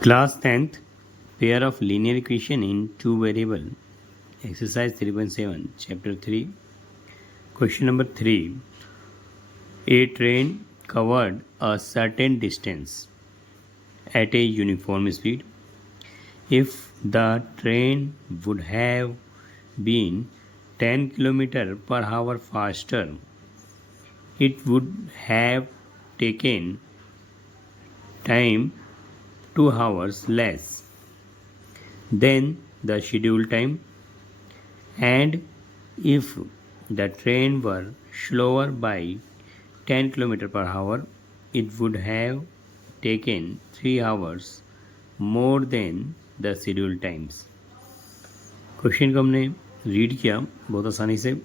Class 10th, pair of linear equation in two variable. Exercise 3.7, chapter 3. Question number 3. A train covered a certain distance at a uniform speed. If the train would have been 10 km per hour faster, it would have taken time 2 hours less than the scheduled time. And if the train were slower by 10 km per hour, it would have taken 3 hours more than the scheduled times. Question को हमने read किया बहुत आसानी से.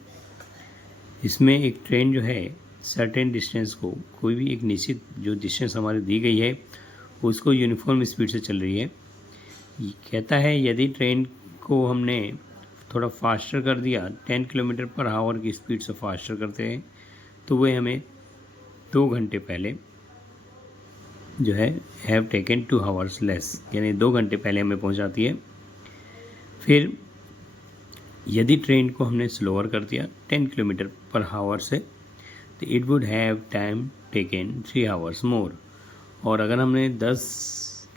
इसमें एक train जो है सर्टेन डिस्टेंस को, कोई भी एक निश्चित जो डिस्टेंस हमारी दी गई है उसको यूनिफॉर्म स्पीड से चल रही है. कहता है यदि ट्रेन को हमने थोड़ा फास्टर कर दिया, 10 किलोमीटर पर आवर की स्पीड से फास्टर करते हैं, तो वह हमें 2 घंटे पहले जो है हैव टेकन 2 आवर्स लेस, यानी 2 घंटे पहले हमें पहुंचाती है. फिर यदि ट्रेन को हमने स्लोअर कर दिया 10 किलोमीटर पर आवर से, तो it would have time taken 3 hours मोर. और अगर हमने 10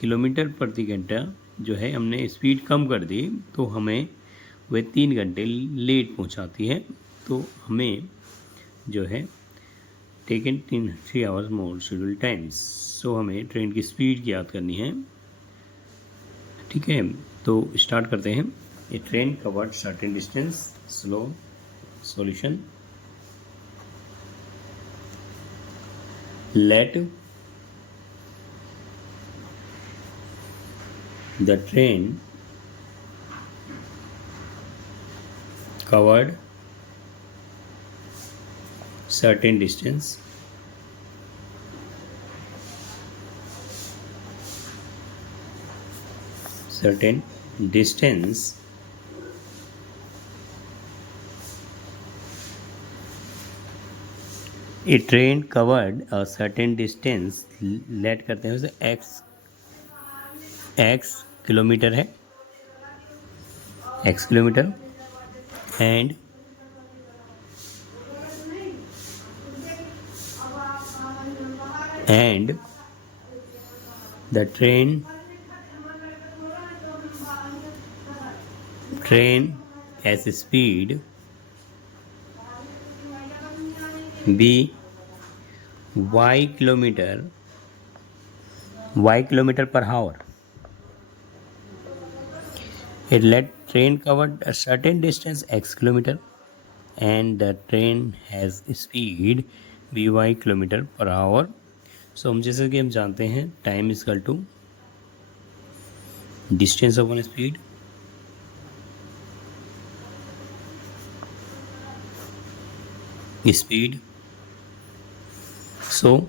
किलोमीटर प्रति घंटा जो है हमने स्पीड कम कर दी, तो हमें वह 3 घंटे लेट पहुंचाती है. तो हमें जो है taken 3 hours more schedule times. So हमें ट्रेन की स्पीड याद करनी है. ठीक है, तो स्टार्ट करते हैं. A train covered certain distance. Slow solution. Let the train covered certain distance a train covered a certain distance. Let करते हैं उसे x किलोमीटर है, x kilometre. and the train has a speed b y kilometer per hour. It let train covered a certain distance x kilometer and the train has speed by kilometer per hour. So हम जैसे कि हम जानते हैं time is equal to distance upon speed. Speed. So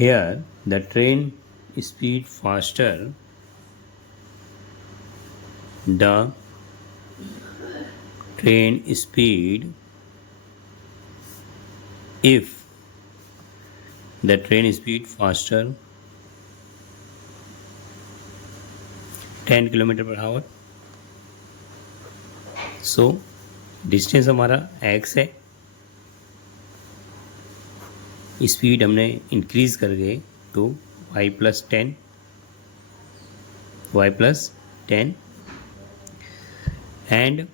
here the train speed faster, the train speed, if the train speed faster 10 kilometre per hour. So distance हमारा x है, speed हमने increase कर गए तो y प्लस 10 एंड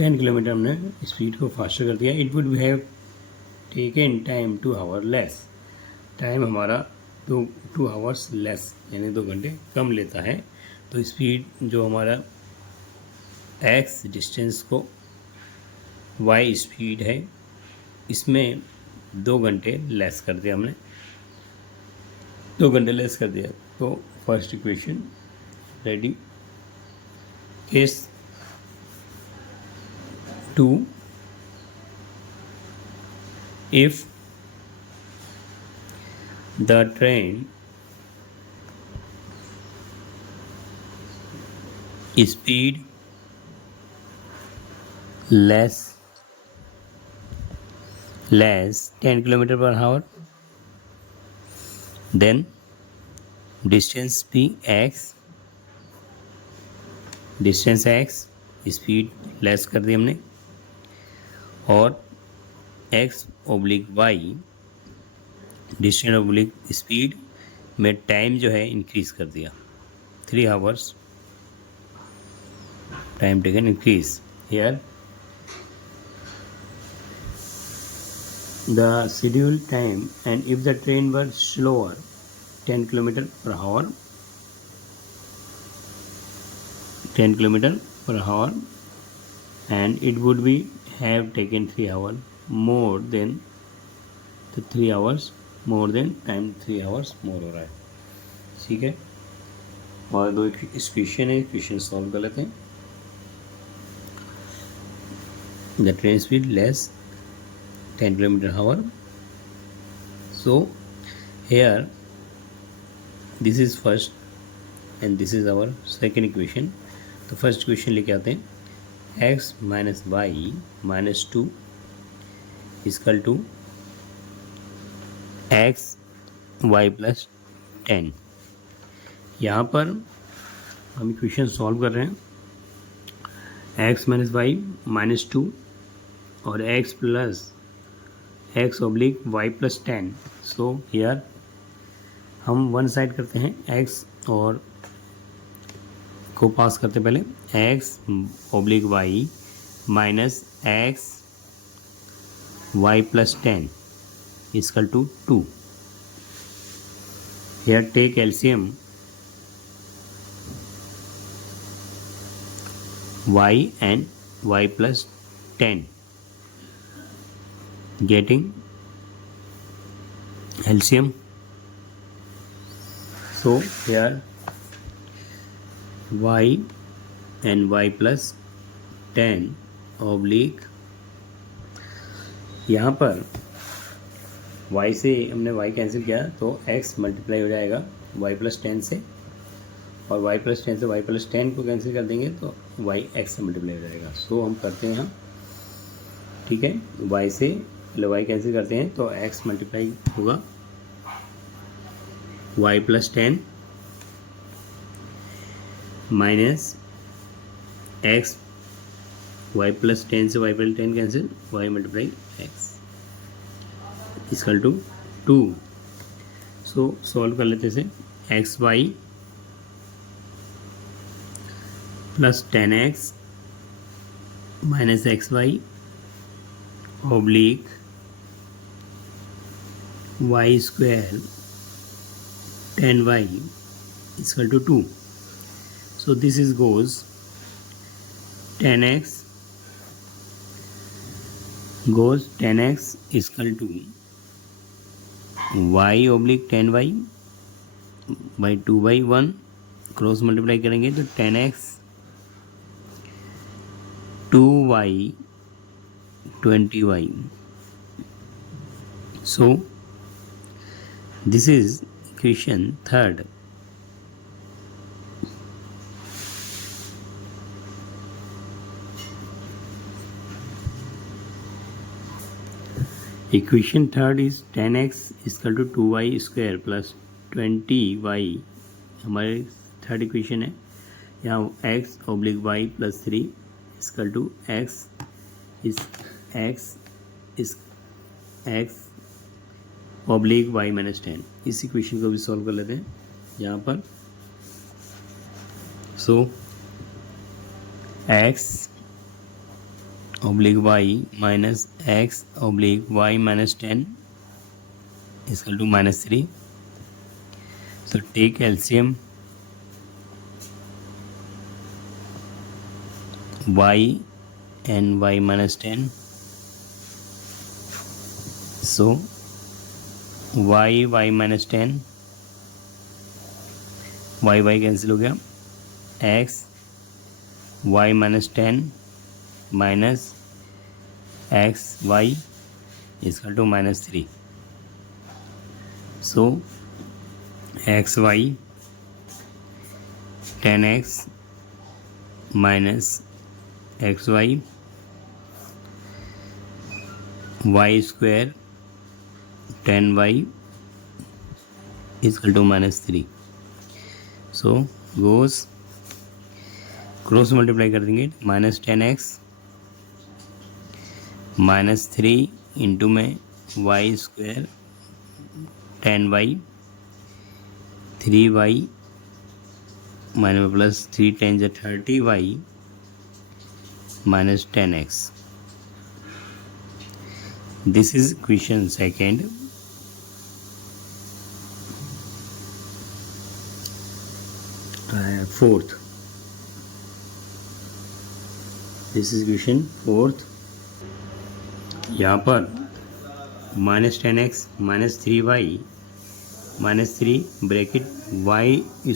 10 किलोमीटर हमने speed को faster कर दिया. It would have taken time 2 our less. Time हमारा 2 आवर्स लेस यानी 2 घंटे कम लेता है. तो स्पीड जो हमारा x डिस्टेंस को y स्पीड है, इसमें 2 घंटे लेस कर दिया हमने, 2 घंटे लेस कर दिया. तो first equation ready. Case 2, if the train speed less 10 kilometer per hour, then distance p x, distance x, speed less कर दी हमने, और x oblique y, distance oblique speed में टाइम जो है इंक्रीज कर दिया, 3 hours time taken increase here. The scheduled time, and if the train were slower 10 km per hour, 10 km per hour, and it would be have taken 3 hours more than the 3 hours more than time 3 hours more हो रहा है, ठीक है। और दो equation है, equation solve कर लेते हैं। The train speed less 10 km/h. So here this is first and this is our second equation. तो फर्स्ट इक्वेशन लेके आते हैं, x minus y minus 2 is equal to x y plus 10। यहाँ पर हम इक्वेशन सॉल्व कर रहे हैं, x माइनस वाई माइनस 2 और x plus x oblique y plus 10। So here हम वन साइड करते हैं, x और को पास करते पहले, x oblique y minus x y plus 10 is equal to 2। Here take LCM, y and y plus 10, getting LCM. So here y and y plus 10 oblique, यहाँ पर y से हमने y कैंसिल किया तो x मल्टीप्लाई हो जाएगा y प्लस 10 से, और y प्लस 10 से y प्लस 10 को कैंसिल कर देंगे तो y x से मल्टीप्लाई हो जाएगा। सो हम करते हैं यहाँ, ठीक है, y से पहले y कैंसिल करते हैं तो x मल्टीप्लाई होगा y plus 10 minus x, y plus 10 से y plus 10 cancel, y multiply x equal to 2। So solve कर लेते से x y plus 10x minus x y oblique y square 10y equal to 2। So this is goes 10x goes 10x equal to y oblique 10y by 2/1, cross multiply करेंगे तो 10x 2y 20y। So this is equation third. Equation third is 10x equal to 2y square plus 20y, हमारे third equation है। यहाँ x oblique y plus 3 equal to x oblique y minus 10। इस equation को भी solve कर लेते हैं यहाँ पर। So x oblique y minus x oblique y minus 10 equal to minus 3। So take LCM, y and y minus 10। so y minus 10, y cancel हो गया, x y minus 10 minus x y equal to minus 3। So x y 10x minus x y y square 10y equal to minus 3। So goes cross multiply कर देंगे, -10x -3 into में y square 10y 3y minus plus 3 10 30y -10x. This is equation second. Fourth. This is equation fourth. यहाँ पर -10x -3y -3 bracket Y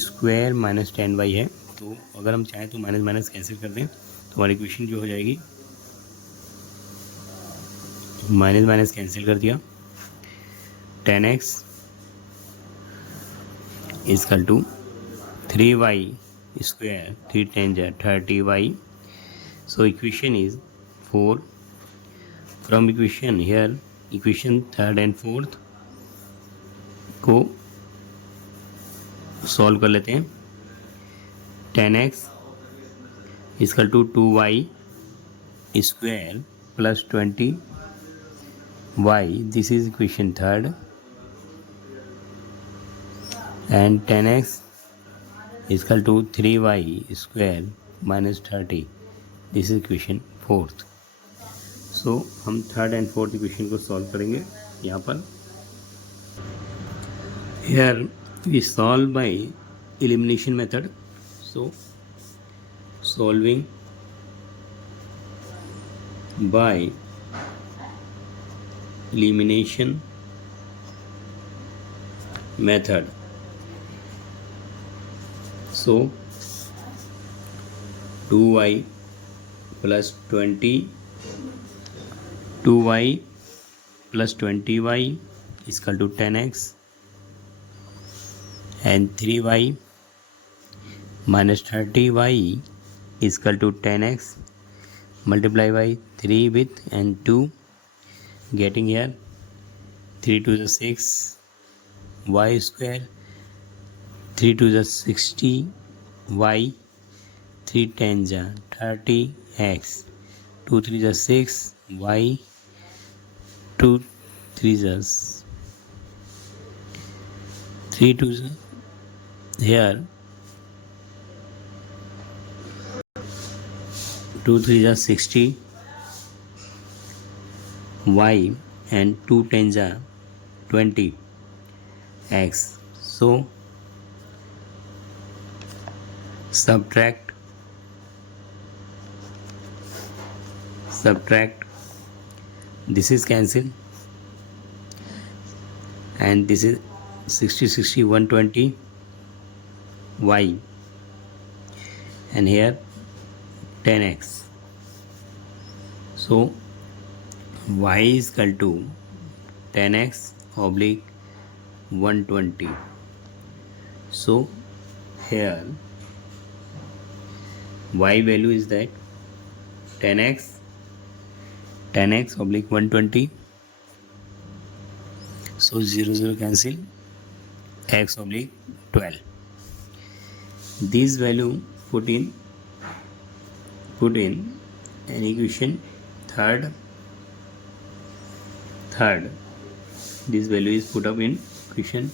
square -10y है। तो अगर हम चाहें तो माइनस माइनस कैंसिल कर दें तो हमारी इक्वेशन जो हो जाएगी, माइनस माइनस कैंसिल कर दिया, 10x is equal to 3y square 3 10 30y. So equation is 4. From equation here, equation third and fourth को सॉल्व कर लेते हैं. 10x is equal to 2y square plus 20y. This is equation third. And 10x is equal to 3y square minus 30. This is equation fourth. So हम third and fourth equation को solve करेंगे. यहाँ पर here we solve by elimination method. So solving by elimination method. So 2y plus 20 2y plus 20y is equal to 10x and 3y minus 30y is equal to 10x. Multiply by 3 with and 2, getting here 3 to the 6 y square, 3 to the 60 y, 3 10 ja 30 x, 2 3 ja 6 y, 2 3 ja 3 to here 2 3 ja 60 y and 2 10 ja 20 x. So subtract this is cancel and this is 60 60 120 y and here 10x. So y is equal to 10x oblique 120. So here y value is that 10x oblique 120. So 0 0 cancel, x oblique 12. This value put in an equation third. This value is put up in equation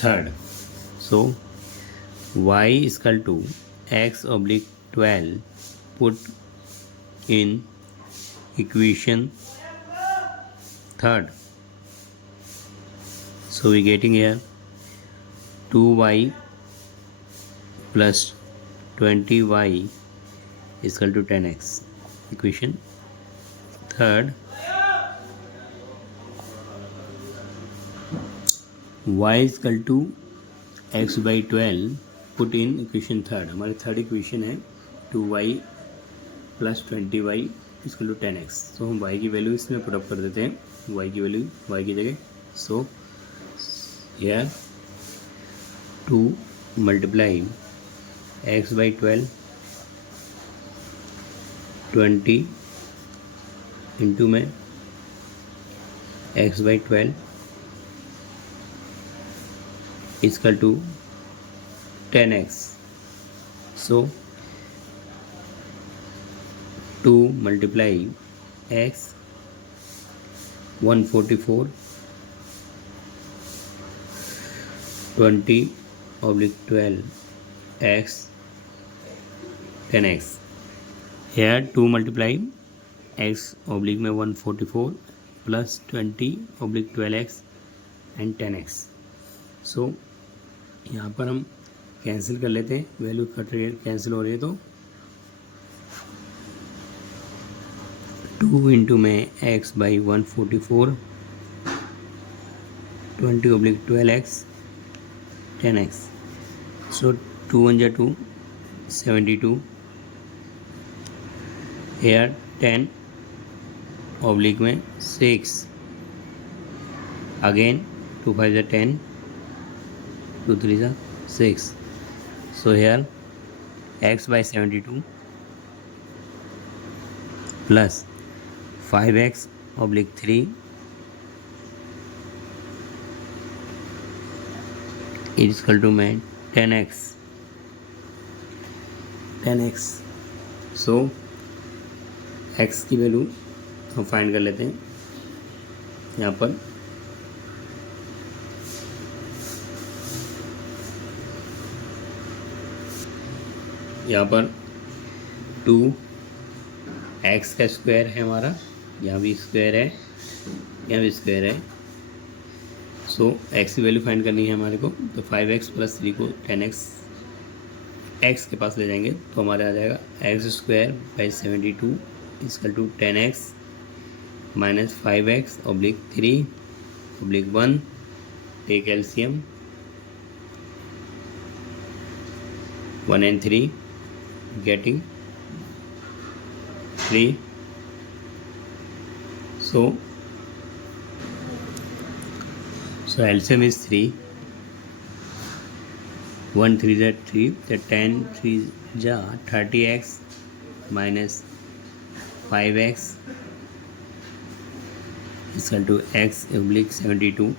third. So y is equal to x oblique 12 put in equation third. So we getting here 2y plus 20y is equal to 10x. Equation third. Y is equal to x by 12 put in equation third. हमारे third equation है 2y plus 20y इसको लो 10x. सो हम y की value इसमें put up कर देते हैं, y की वैल्यू y की जगह. So here 2 multiply x by 12 20 into में x by 12 is equal to 10x. So 2 multiply x 144 20/12 x 10x. Here 2 multiply x oblique में 144 plus 20/12x and 10x. So यहाँ पर हम कैंसिल कर लेते हैं, वैल्यू कट रही है, कैंसिल हो रही है, तो 2 इंटू में x by 144 20/12x 10x. So 2 1 जा 2 72. Here 10 oblique में 6. Again 2 5 जा 10, 2 3 जा 6. So here x by 72 plus 5x oblique 3 is equal to में 10x. So x की वैल्यू हम फाइंड कर लेते हैं यहाँ पर. यहाँ पर 2x का स्क्वायर है हमारा, यहाँ भी स्क्वायर है, यहाँ भी स्क्वायर है. सो x की वैल्यू फाइंड करनी है हमारे को, तो 5x प्लस 3 को 10x x के पास ले जाएंगे तो हमारे आ जाएगा x² by 72 equal to 10x minus 5x oblique 3 oblique 1. Take LCM 1 and 3 getting 3. So LCM is 3. 1 3 is 3, the 10 3 ja 30x minus 5x is equal to x oblique 72.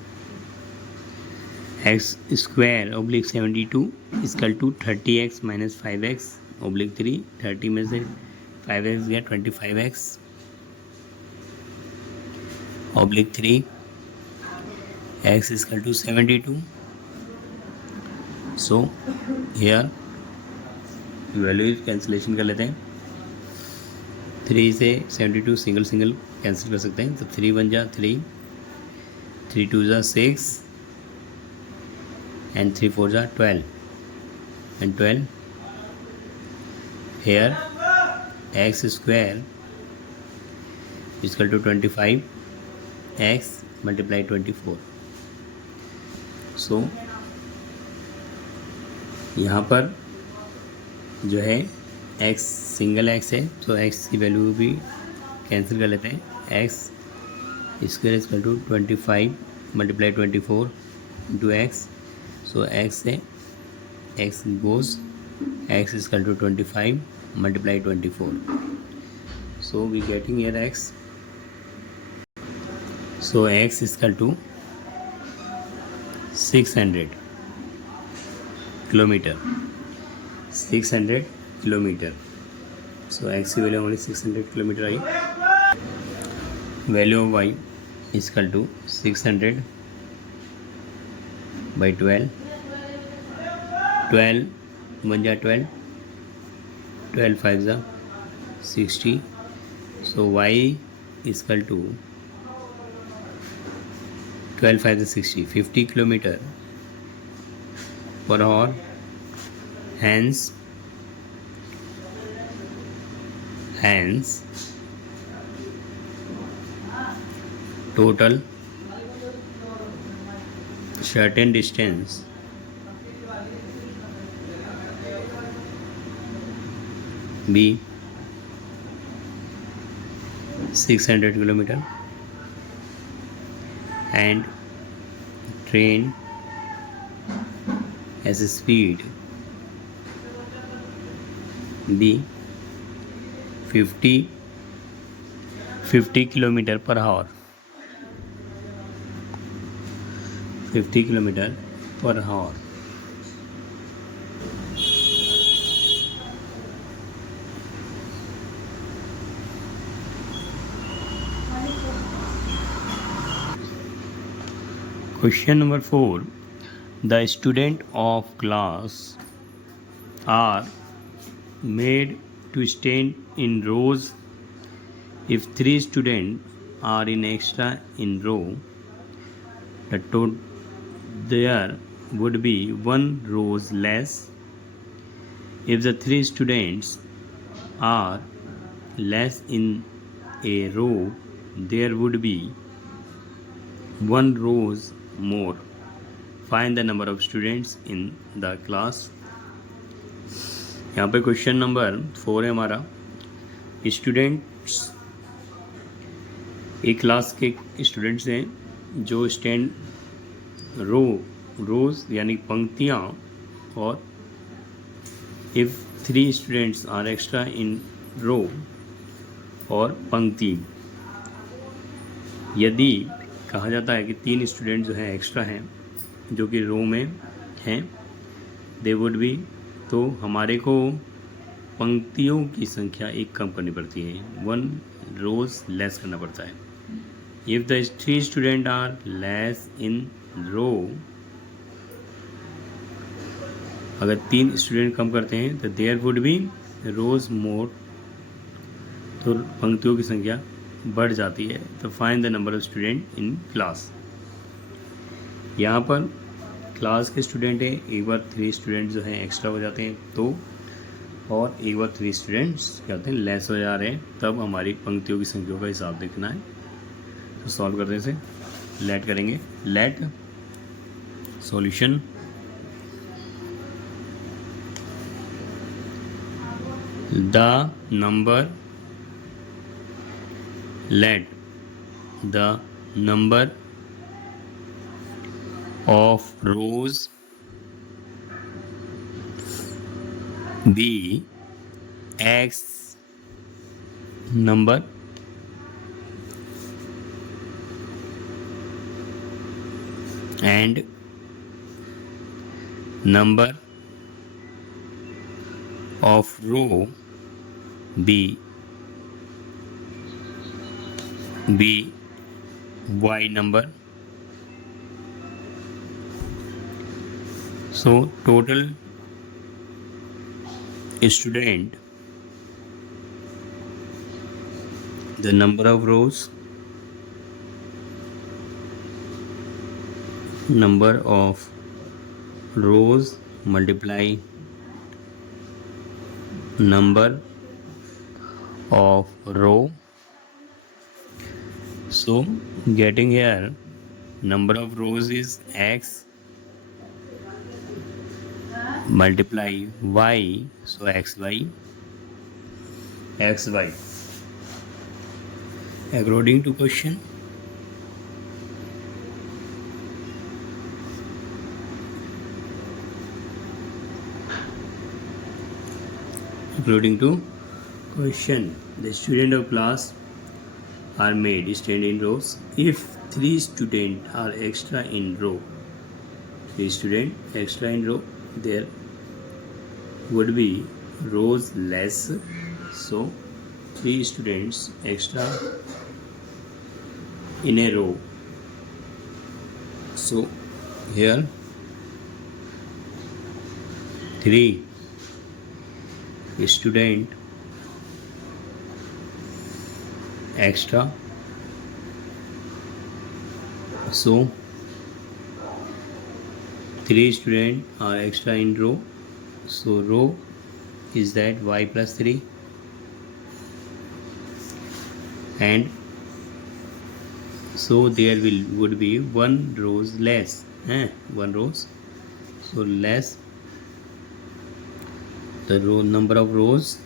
x square oblique 72 is equal to 30x minus 5x oblique 3. 30 में से 5x गया 25x oblique 3 x is equal to 72. So here value cancellation कर लेते हैं. 3 से 72 single cancel कर सकते हैं, तो 3 1 जा 3, 3 2 जा 6 and 3 4 जा 12 and 12. Here x square is equal to 25x multiply 24. So यहाँ पर जो है x सिंगल x है, तो x की वैल्यू भी कैंसिल कर लेते हैं. x square is equal to 25 multiply 24 into x. So x से x goes, x is equal to 25 multiply 24. So we getting here x. So x is equal to 600 kilometre. 600 kilometre. So x की value हमारी 600 kilometre आई. Value of y is equal to 600 by 12. 12 1 जा 12, 12 5 जा 60. So y is equal to 12 5 जा 60, 50 kilometre per hour. Hence total certain distance be 600 kilometer and train has a speed be 50 kilometre per hour. 50 kilometre per hour. Question number 4. The student of class are made to stand in rows. If 3 students are in extra in row, there would be 1 rows less. If the 3 students are less in a row, there would be 1 rows more. Find the number of students in the class. यहाँ पे question number 4 है हमारा. Students एक class के students हैं जो stand रोज यानी पंक्तियाँ, और if 3 students are extra in रो और पंक्ति, यदि कहा जाता है कि 3 स्टूडेंट जो हैं एक्स्ट्रा हैं जो कि रो में हैं, दे वुड बी, तो हमारे को पंक्तियों की संख्या एक कम करनी पड़ती है, 1 रोज लेस करना पड़ता है. If the 3 student are less in row, अगर 3 स्टूडेंट कम करते हैं तो there would be rows more, तो पंक्तियों की संख्या बढ़ जाती है. तो find the number of student in class. यहाँ पर क्लास के स्टूडेंट है, एक बार 3 स्टूडेंट जो हैं एक्स्ट्रा हो जाते हैं तो, और एक बार 3 स्टूडेंट्स क्या होते हैं लेस हो जा रहे हैं, तब हमारी पंक्तियों की संख्या का हिसाब देखना है. तो सॉल्व करने से लेट करेंगे. Let solution the number, let the number of rows be x number and number of row be y number. So total student, the number of rows, number of rows multiply number of row. So getting here, number of rows is x multiply y, so xy according to question. According to question, the student of class are made stand in rows. If 3 students are extra in row, 3 students extra in row, there would be rows less. So 3 students extra in a row. So here 3 student extra, so 3 students are extra in row, so row is that y plus 3, and so there would be 1 rows less, 1 rows, so less the row number of rows,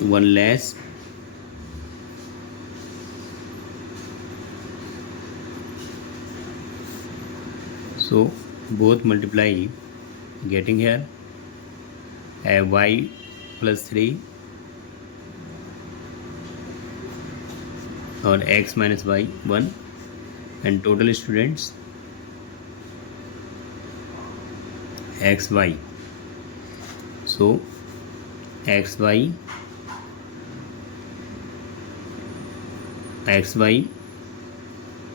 one less, so both multiply, getting here y plus 3 or x minus y 1, and total students xy, so xy x y,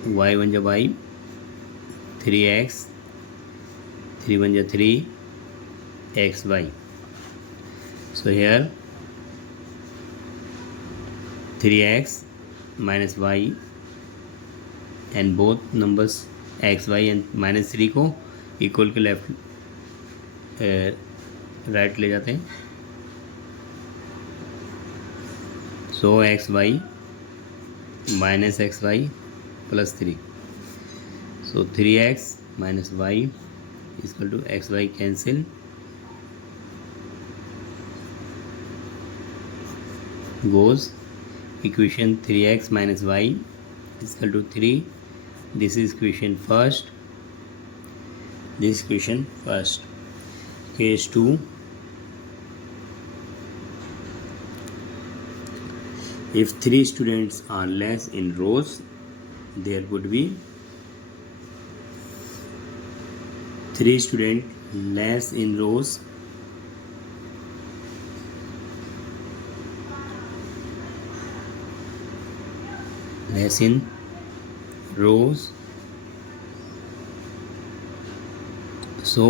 y one जा वाई, 3x, 3 1 जा 3, xy. So here 3x minus y and both numbers x y and minus 3 को equal के left right ले जाते हैं. So x y minus x y plus 3. So 3x minus y is equal to x y cancel. Goes equation 3x minus y is equal to 3. This is equation first. This equation first. Case 2. If 3 students are less in rows, there would be 3 students less in rows. Less in rows. So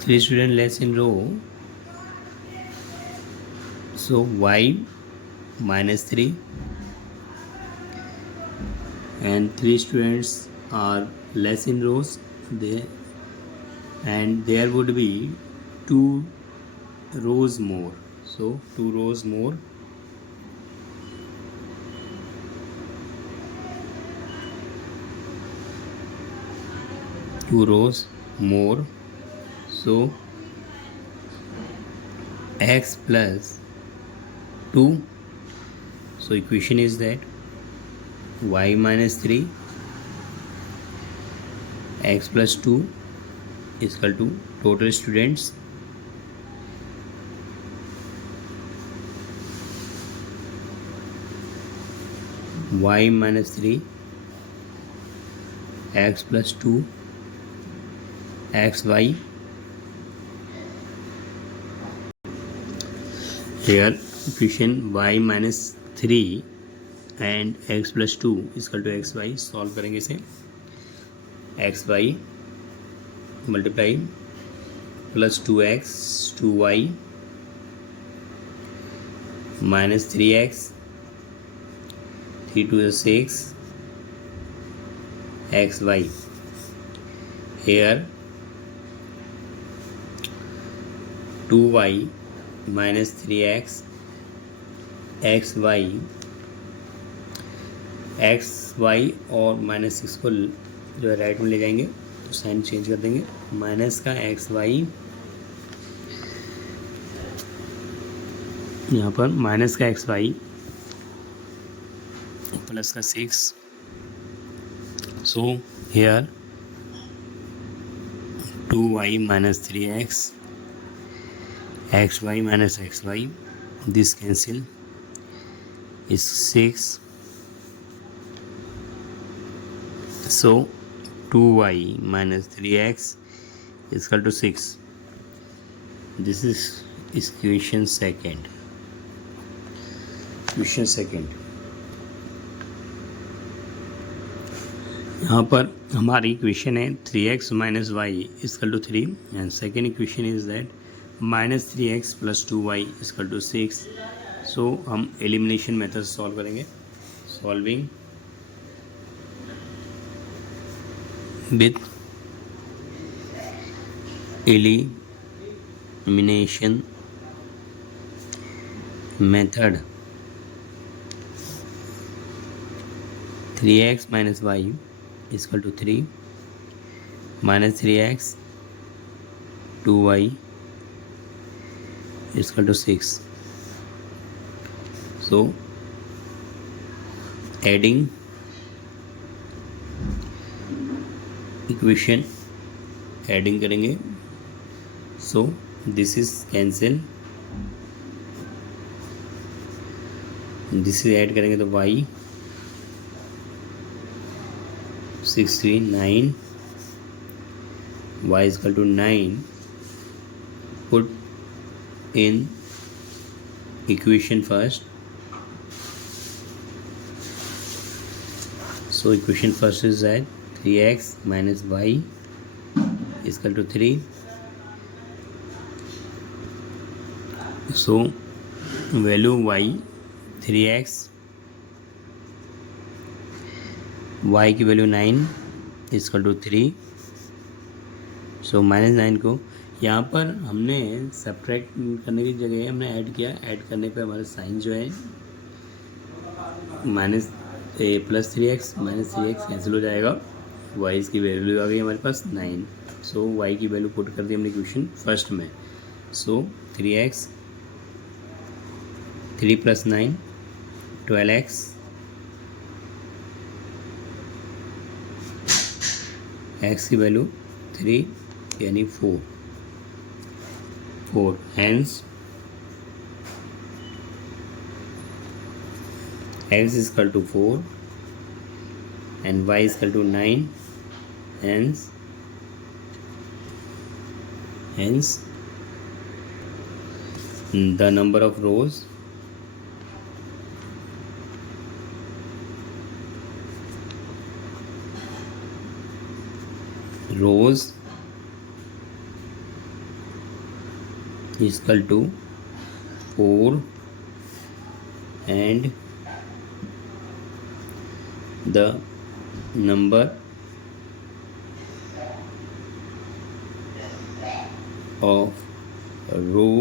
3 students less in row. So y minus 3 and 3 students are less in rows there, and there would be 2 rows more. So 2 rows more. Two rows more. So x plus 2. So equation is that y minus 3 x plus 2 is equal to total students y minus 3 x plus 2 x y. Here equation y minus 3 and x plus 2 is equal to x y. Solve करेंगे इसे. X y multiply plus 2x 2y minus 3x 3 2 6 xy. Here 2y minus 3x xy. xy और minus 6 को जो है right में ले जाएंगे तो साइन चेंज कर देंगे. माइनस का एक्स वाई यहाँ पर माइनस का एक्स वाई प्लस का 6. So here 2y minus 3x xy minus xy. This cancel is 6. So 2y minus 3x is equal to 6. This is equation second. Equation second. यहाँ पर हमारी equation है 3x minus y is equal to 3 and second equation is that minus 3x plus 2y is equal to 6. So हम elimination method solve करेंगे. Solving with elimination method. 3x minus y is equal to 3 minus 3x 2y is equal to 6. So adding equation adding करेंगे. So this is cancel. This is add करेंगे तो y 6 3 9 y is equal to 9. Put in equation first. So equation first is that 3x minus y is equal to 3. So value y 3x, y की value 9 is equal to 3. सो -9 को यहाँ पर हमने subtract करने की जगह हमने ऐड किया. ऐड करने पे हमारा साइन जो है +3x -3x कैंसिल हो जाएगा. y की वैल्यू आ गई हमारे पास 9. सो y की वैल्यू पुट कर दी हमने इक्वेशन फर्स्ट में. सो 3x 3 + 9 12x x की वैल्यू 3 यानी 4. Hence x is equal to 4 and y is equal to 9. Hence the number of rows is equal to 4 and the number of row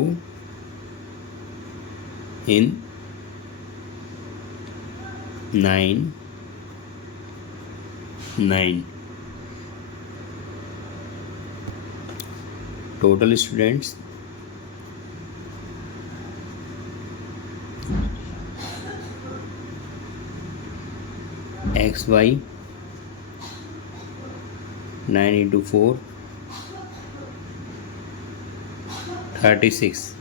in 9. Total students xy 9 into 4 36.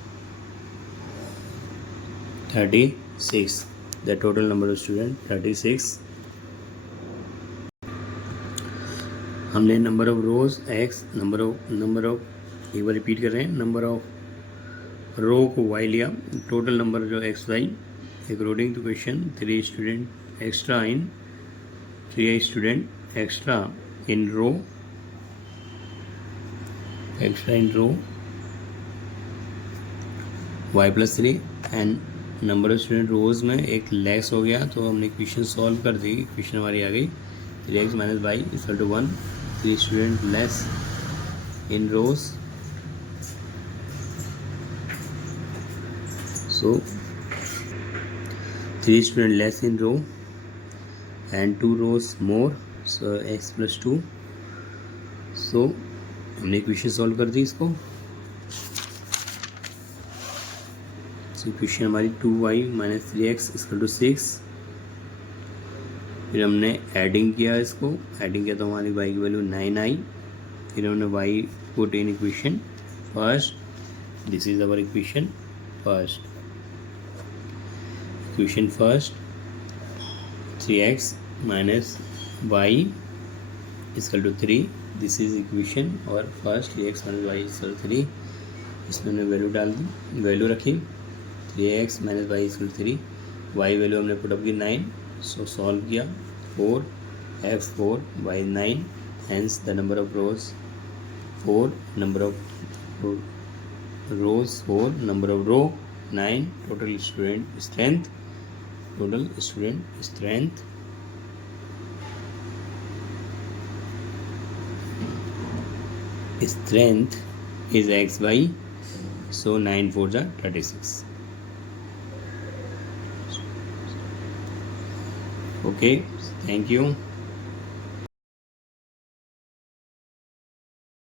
The total number of students 36. हमने number of rose x number of एक बार repeat कर रहे हैं. Number of रो को y लिया. Total number जो xy according to question 3 student extra in row y + 3 and number of student rows में एक लेस हो गया तो हमने इक्वेशन सॉल्व कर दी. इक्वेशन हमारी आ गई 3x - y = 1. 3 student less in rows. So 3 students less in row and 2 rows more, so x + 2. So हमने इक्वेशन सॉल्व कर दी इसको. So इक्वेशन हमारी 2y - 3x = 6. फिर हमने एडिंग किया इसको. एडिंग किया तो हमारी y की वैल्यू 9 आई. फिर हमने y put in equation first. This is our equation first. Equation first 3x minus y is equal to 3. This is equation और first 3x minus y is equal to 3. इसमें हमने value डाल दी. Value रखी 3x minus y is equal to 3. y value हमने put up की 9. सो solve किया 4 x 4 y 9. Hence the number of rows 4, number of rows 4, number of row 9. Total student strength is xy. So 9 4 are 36. Okay, thank you.